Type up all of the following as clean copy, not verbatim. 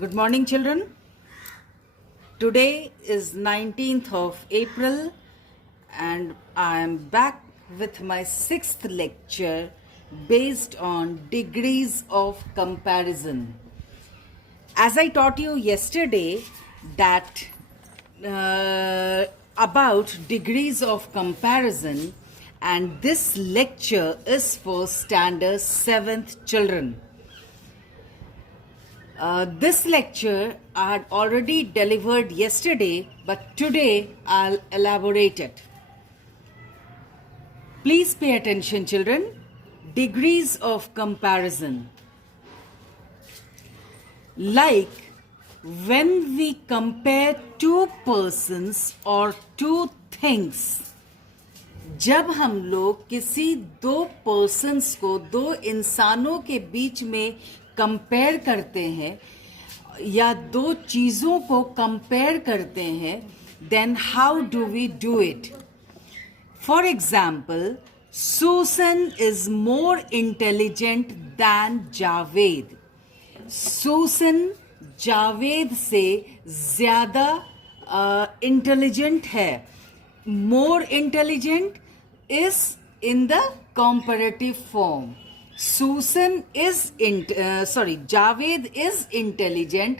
Good morning, children. Today is 19th of April and I am back with my sixth lecture based on degrees of comparison. As I taught you yesterday that about degrees of comparison, and this lecture is for standard 7th children. This lecture I had already delivered yesterday, but today I'll elaborate it. Please pay attention, children. Degrees of comparison. Like when we compare two persons or two things, जब हम लोग किसी दो persons को, दो इंसानों के बीच में कंपेयर करते हैं या दो चीज़ों को कंपेयर करते हैं, then how do we do it? For example, Susan is more intelligent than Javed. Susan Javed से ज़्यादा इंटेलिजेंट है. More intelligent is in the comparative form. Javed is intelligent,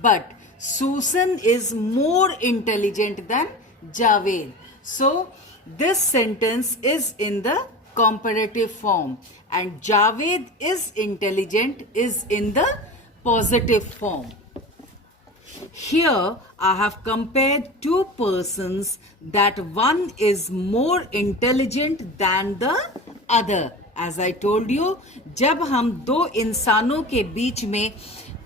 but Susan is more intelligent than Javed. So this sentence is in the comparative form, and Javed is intelligent is in the positive form. Here I have compared two persons that one is more intelligent than the other. As I told you, जब हम दो इंसानों के बीच में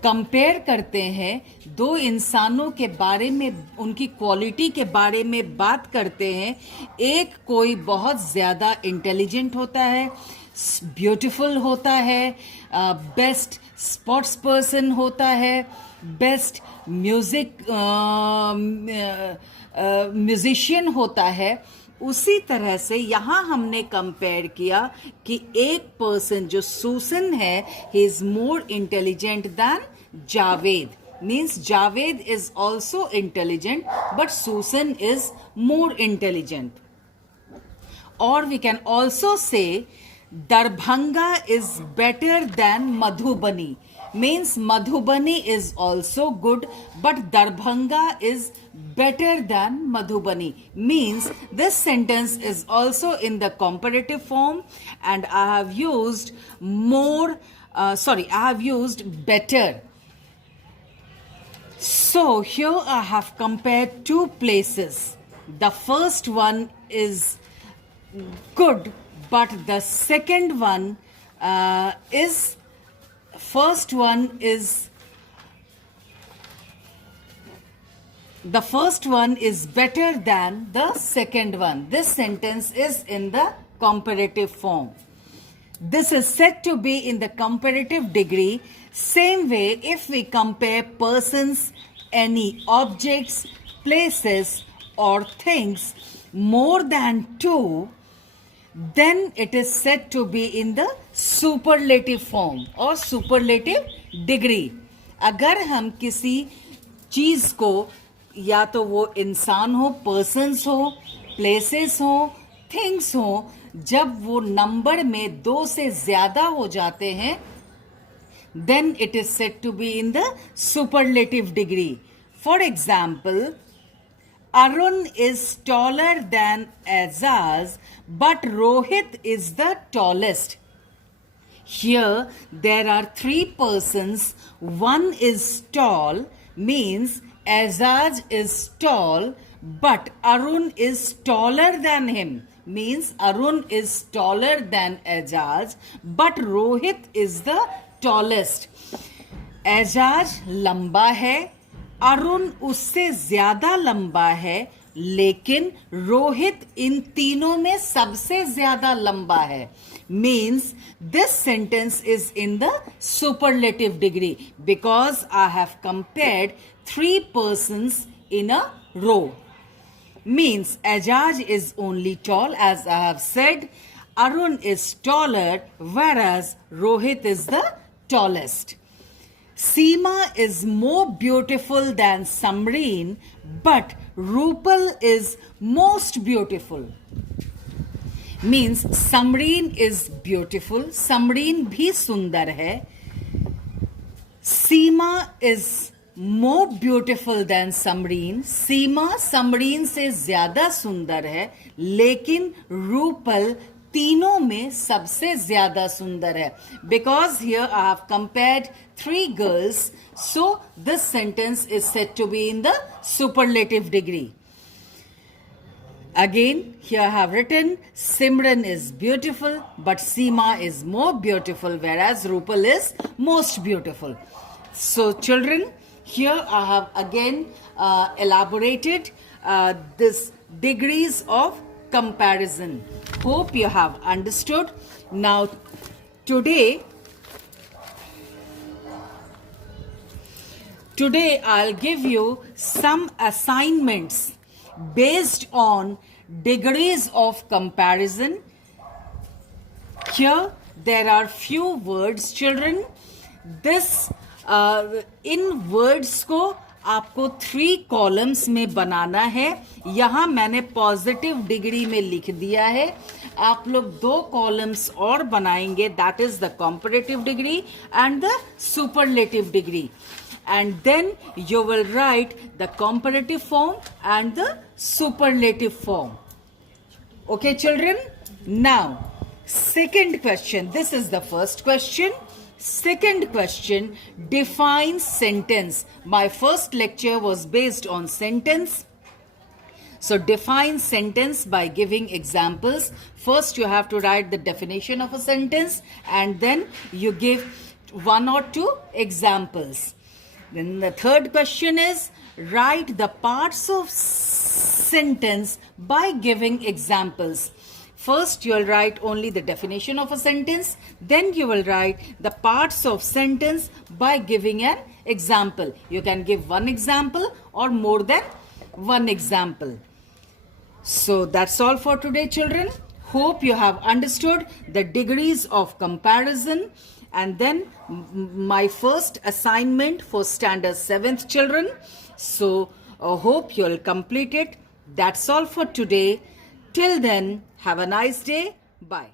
compare करते हैं, दो इंसानों के बारे में, उनकी क्वालिटी के बारे में बात करते हैं, एक कोई बहुत ज़्यादा इंटेलिजेंट होता है, ब्यूटीफुल होता है, बेस्ट स्पोर्ट्स पर्सन होता है, बेस्ट म्यूजिशियन होता है. उसी तरह से यहाँ हमने कंपेयर किया कि एक पर्सन जो सुसन है, he is more intelligent than Javed. Means Javed is also intelligent but Susan is more intelligent. और we can also say Darbhanga is better than Madhubani. Means Madhubani is also good, but Darbhanga is better than Madhubani. Means this sentence is also in the comparative form, and I have used I have used better. So here I have compared two places. The first one is good, but the second one is better than the second one. This sentence is in the comparative form. This is said to be in the comparative degree. Same way, if we compare persons, any objects, places or things more than two, then it is said to be in the superlative form or superlative degree. अगर हम किसी चीज़ को, या तो वो इंसान हो, persons हो, प्लेसेस हो, थिंग्स हो, जब वो नंबर में दो से ज़्यादा हो जाते हैं, then it is said to be in the superlative degree. For example, Arun is taller than Azaz, but Rohit is the tallest. Here there are three persons. One is tall, means Azaz is tall, but Arun is taller than him. Means Arun is taller than Azaz, but Rohit is the tallest. Azaz लंबा है, अरुण उससे ज्यादा लंबा है, लेकिन रोहित इन तीनों में सबसे ज्यादा लंबा है. Means this sentence is in the superlative degree because I have compared three persons in a row. Means Ajaj is only tall, as I have said. Arun is taller, whereas Rohit is the tallest. Seema is more beautiful than Samreen, but Rupal is most beautiful. Means Samreen is beautiful, Samreen bhi sundar hai. Seema is more beautiful than Samreen. Seema Samreen से ज़्यादा सुंदर है, लेकिन रूपल तीनों में सबसे ज़्यादा सुंदर है. Because here I have compared 3 girls, so this sentence is said to be in the superlative degree. Again, here I have written Simran is beautiful, but Seema is more beautiful, whereas Rupal is most beautiful. So, children, here I have again elaborated this degrees of comparison. Hope you have understood. Now, today I'll give you some assignments based on degrees of comparison. Here there are few words, children. This in words को आपको 3 columns में बनाना है. यहाँ मैंने positive degree में लिख दिया है. आप लोग 2 कॉलम्स और बनाएंगे, that is the comparative degree and the superlative degree. And then you will write the comparative form and the superlative form. Okay, children? Now, second question. This is the first question. Second question, define sentence. My first lecture was based on sentence. So, define sentence by giving examples. First, you have to write the definition of a sentence and then you give 1 or 2 examples. Then the third question is, write the parts of sentence by giving examples. First, you will write only the definition of a sentence. Then you will write the parts of sentence by giving an example. You can give 1 example or more than 1 example. So that's all for today, children. Hope you have understood the degrees of comparison. And then my first assignment for standard 7th children. So hope you'll complete it. That's all for today. Till then, have a nice day. Bye.